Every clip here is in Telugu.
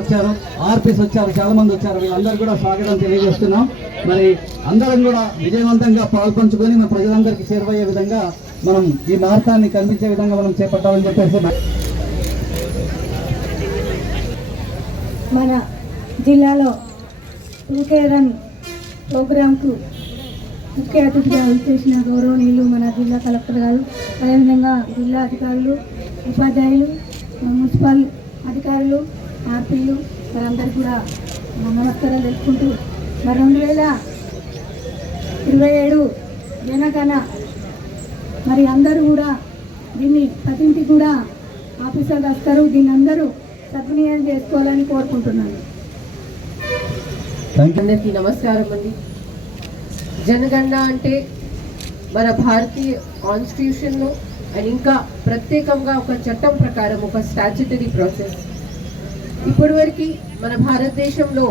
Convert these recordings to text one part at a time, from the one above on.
వచ్చారు, ఆర్పీస్ వచ్చారు, చాలా మంది వచ్చారు. వీళ్ళందరూ కూడా స్వాగతం తెలియజేస్తున్నాం. మరి అందరం కూడా విజయవంతంగా పాల్పంచుకొని మన ప్రజలందరికీ చేరువయ్యే విధంగా మనం ఈ మార్గాన్ని కనిపించే విధంగా మనం చేపట్టాలని చెప్పేసి మన జిల్లాలో టూకే రన్ ప్రోగ్రాంకు ముఖ్య అతిథిగా చేసిన గౌరవనీయులు మన జిల్లా కలెక్టర్ గారు, అదేవిధంగా జిల్లా అధికారులు, ఉపాధ్యాయులు, మున్సిపల్ అధికారులు, ఆర్పీలు వారందరికీ కూడా నమస్కారాలు తెలుసుకుంటూ మరి 2027 జనగణ మరి అందరూ కూడా దీన్ని ప్రతి ఇంటికి కూడా ఆఫీసర్లు వస్తారు. దీన్ని అందరూ సద్వినియోగం చేసుకోవాలని కోరుకుంటున్నాను. అందరికీ నమస్కారం అండి. జనగణన అంటే మన భారతీయ కాన్స్టిట్యూషన్లో అండ్ ఇంకా ప్రత్యేకంగా ఒక చట్టం ప్రకారం ఒక స్టాచ్యుటరీ ప్రాసెస్. ఇప్పటివరకు మన భారతదేశంలో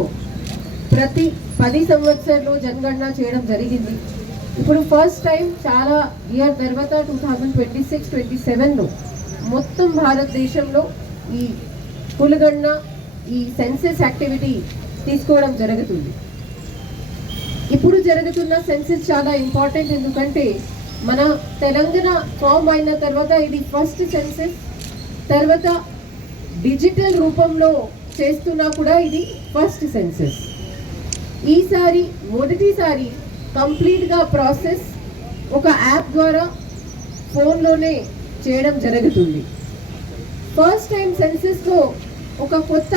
ప్రతి 10 సంవత్సరాల్లో జనగణన చేయడం జరిగింది. ఇప్పుడు ఫస్ట్ టైం చాలా ఇయర్ తర్వాత 2026-27లో మొత్తం భారతదేశంలో ఈ కులగణన, ఈ సెన్సెస్ యాక్టివిటీ తీసుకోవడం జరుగుతుంది. ఇప్పుడు జరుగుతున్న సెన్సెస్ చాలా ఇంపార్టెంట్, ఎందుకంటే మన తెలంగాణ ఫామ్ అయిన తర్వాత ఇది ఫస్ట్ సెన్సెస్. తర్వాత డిజిటల్ రూపంలో చేస్తున్నా కూడా ఇది ఫస్ట్ సెన్సెస్. ఈసారి మొదటిసారి కంప్లీట్గా ప్రాసెస్ ఒక యాప్ ద్వారా ఫోన్లోనే చేయడం జరుగుతుంది. ఫస్ట్ టైం సెన్సెస్లో ఒక కొత్త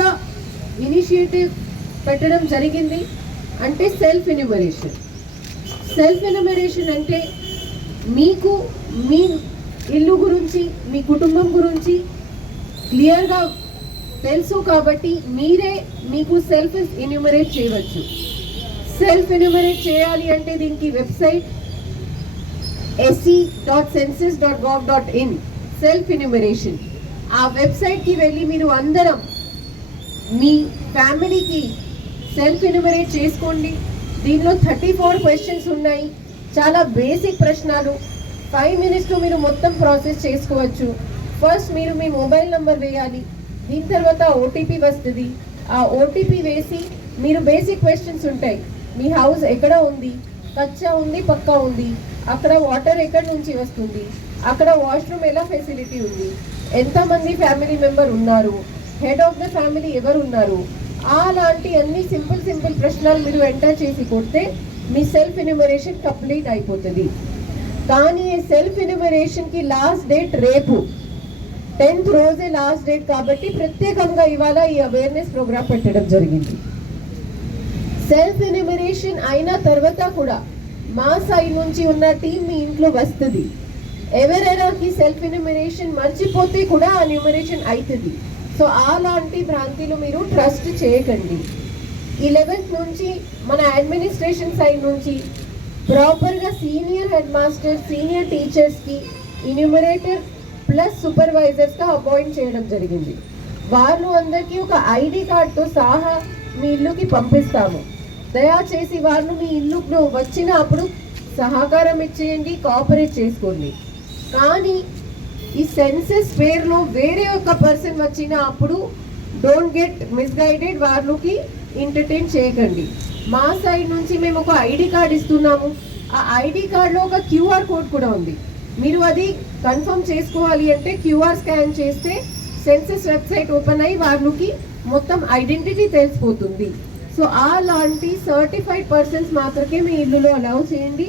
ఇనిషియేటివ్ పెట్టడం జరిగింది, అంటే సెల్ఫ్ ఎన్యూమరేషన్. సెల్ఫ్ ఎన్యూమరేషన్ అంటే మీకు మీ ఇల్లు గురించి, మీ కుటుంబం గురించి క్లియర్గా తెలుసు కాబట్టి మీరే మీకు సెల్ఫ్ ఎన్యూమరేట్ చేయవచ్చు. సెల్ఫ్ ఎన్యూమరేట్ చేయాలి అంటే దీనికి వెబ్సైట్ se.census.gov.in సెల్ఫ్ ఎన్యూమరేషన్. ఆ వెబ్సైట్కి వెళ్ళి మీరు అందరం మీ ఫ్యామిలీకి సెల్ఫ్ ఎన్యూమరేట్ చేసుకోండి. దీనిలో 34 క్వశ్చన్స్ ఉన్నాయి, చాలా బేసిక్ ప్రశ్నలు. 5 minutesలో మీరు మొత్తం ప్రాసెస్ చేసుకోవచ్చు. ఫస్ట్ మీరు మీ మొబైల్ నెంబర్ వేయాలి, దీని తర్వాత ఓటీపీ వస్తుంది. ఆ ఓటీపీ వేసి మీరు బేసిక్ క్వశ్చన్స్ ఉంటాయి. మీ హౌస్ ఎక్కడ ఉంది, కచ్చా ఉంది, పక్కా ఉంది, అక్కడ వాటర్ ఎక్కడి నుంచి వస్తుంది, అక్కడ వాష్రూమ్ ఎలా ఫెసిలిటీ ఉంది, ఎంతమంది ఫ్యామిలీ మెంబర్ ఉన్నారు, హెడ్ ఆఫ్ ద ఫ్యామిలీ ఎవరు ఉన్నారు, అలాంటి అన్ని సింపుల్ ప్రశ్నలు మీరు ఎంటర్ చేసి కొడితే మీ సెల్ఫ్ ఎన్యూమరేషన్ కంప్లీట్ అయిపోతుంది. కానీ ఈ సెల్ఫ్ ఎన్యూమరేషన్కి లాస్ట్ డేట్ రేపు 10th రోజే లాస్ట్ డేట్ కాబట్టి ప్రత్యేకంగా ఇవాళ ఈ అవేర్నెస్ ప్రోగ్రామ్ పెట్టడం జరిగింది. సెల్ఫ్ ఎన్యూమరేషన్ అయిన తర్వాత కూడా మా సైడ్ నుంచి ఉన్న టీం మీ ఇంట్లో వస్తుంది. ఎవరైనాకి సెల్ఫ్ ఎన్యూమరేషన్ మర్చిపోతే కూడా ఆ ఎన్యూమరేషన్ అవుతుంది. సో అలాంటి భ్రాంతిలో మీరు ట్రస్ట్ చేయకండి. 11th నుంచి మన అడ్మినిస్ట్రేషన్ సైడ్ నుంచి ప్రాపర్గా సీనియర్ హెడ్ మాస్టర్, సీనియర్ టీచర్స్కి ఎన్యూమరేటర్ ప్లస్ సూపర్వైజర్స్గా అపాయింట్ చేయడం జరిగింది. వాళ్ళు అందరికీ ఒక ఐడి కార్డ్తో సహా మీ ఇల్లుకి పంపిస్తాము. దయచేసి వాళ్ళు మీ ఇల్లుకు వచ్చినప్పుడు సహకారం ఇచ్చేయండి, కోఆపరేట్ చేసుకోండి. కానీ ఈ సెన్సెస్ పేరులో వేరే ఒక పర్సన్ వచ్చిన అప్పుడు డోంట్ గెట్ మిస్గైడెడ్, వాళ్ళకి ఎంటర్టైన్ చేయకండి. మా సైడ్ నుంచి మేము ఒక ఐడి కార్డ్ ఇస్తున్నాము. ఆ ఐడి కార్డ్లో ఒక క్యూఆర్ కోడ్ కూడా ఉంది. మీరు అది కన్ఫర్మ్ చేసుకోవాలి అంటే క్యూఆర్ స్కాన్ చేస్తే సెన్సెస్ వెబ్సైట్ ఓపెన్ అయ్యి వాళ్ళకి మొత్తం ఐడెంటిటీ తెలిసిపోతుంది. సో అలాంటి సర్టిఫైడ్ పర్సన్స్ మాత్రమే మీ ఇల్లులో అలౌ చేయండి.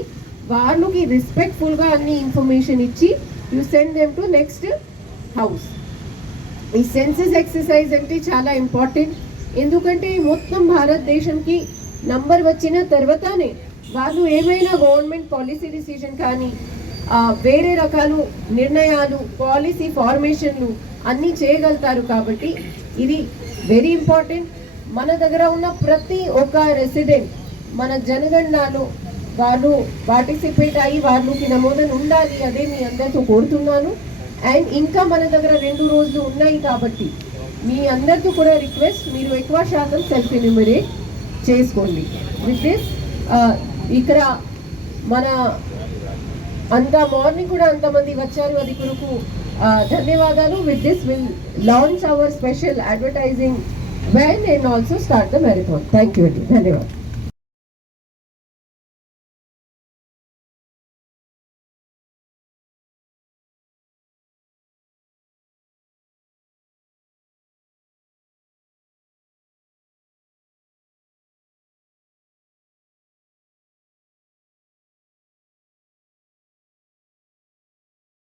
వాళ్ళకి రెస్పెక్ట్ఫుల్గా అన్ని ఇన్ఫర్మేషన్ ఇచ్చి you send them to next house. ఈ సెన్సెస్ ఎక్సర్సైజ్ అంటే చాలా ఇంపార్టెంట్, ఎందుకంటే మొత్తం భారతదేశంకి నంబర్ వచ్చిన తర్వాతనే వాళ్ళు ఏమైనా గవర్నమెంట్ పాలసీ డిసిషన్ కానీ వేరే రకాలు నిర్ణయాలు, పాలసీ ఫార్మేషన్లు అన్నీ చేయగలుగుతారు. కాబట్టి ఇది వెరీ ఇంపార్టెంట్. మన దగ్గర ఉన్న ప్రతి ఒక్క రెసిడెంట్ మన జనగణనలో వాళ్ళు పార్టిసిపేట్ అయ్యి వాళ్ళకి నమోదన ఉండాలి. అదే మీ అందరితో కోరుతున్నాను. అండ్ ఇంకా మన దగ్గర 2 రోజులు ఉన్నాయి కాబట్టి మీ అందరితో కూడా రిక్వెస్ట్, మీరు ఎక్కువ శాతం సెల్ఫ్ ఎన్యూమరేట్ చేసుకోండి. విత్ దిస్ ఇక్కడ మన అంత మార్నింగ్ కూడా అంతమంది వచ్చారు, అది కొరకు ధన్యవాదాలు. With this will launch hour special advertising when and also start the marathon. Thank you. Dhanyawad.